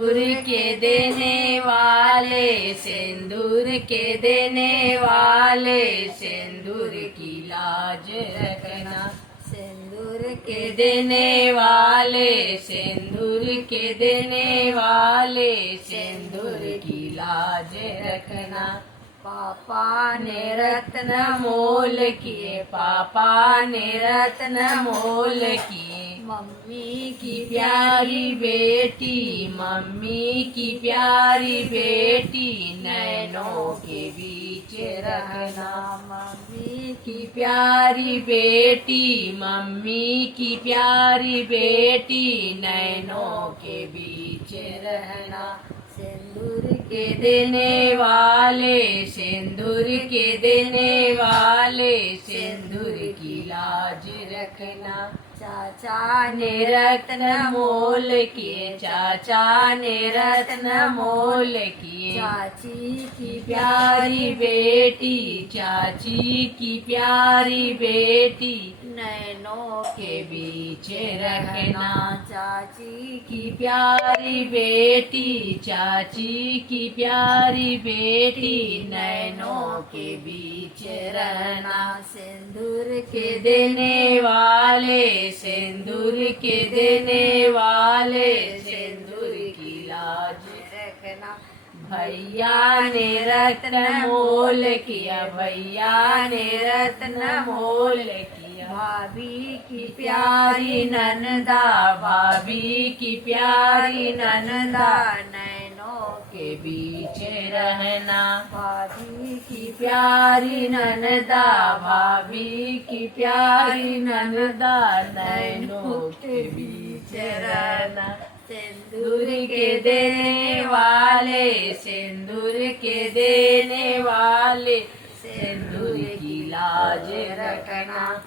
सिंदूर के देने वाले, सिंदूर के देने वाले, सिंदूर की लाज रखना। सिंदूर के देने वाले, सिंदूर के देने वाले, सिंदूर की लाज रखना। पापा ने रत्न मोल किए, पापा ने रत्न मोल किए। मम्मी की प्यारी बेटी, मम्मी की प्यारी बेटी, नैनों के बीच रखना। मम्मी की प्यारी बेटी, मम्मी की प्यारी बेटी, नैनों के बीच रहना। सिंदूर के देने वाले, सिंदूर के देने वाले, सिंदूर की लाज रखना। चाचा ने रत्न मोल किए, चाचा ने रत्न मोल किए। चाची की प्यारी बेटी, चाची की प्यारी बेटी, नैनों के बीच रखना। चाची की प्यारी बेटी, चाची की प्यारी बेटी, नैनों के बीच रहना। सिंदूर के देने वाले, सिंदूर के देने वाले, सिंदूर की लाज रखना। भैया ने रत्न मोल किया, भैया ने रत्न मोल किया। भाभी की प्यारी ननदा, भाभी की प्यारी ननदा, नैनों के बीच रहना। भाभी की प्यारी ननदा, भाभी की प्यारी ननदा, नैनों के बीच रहना। सिंदूर के देने वाले, सिंदूर के देने वाले, सिंदूर की लाज रखना।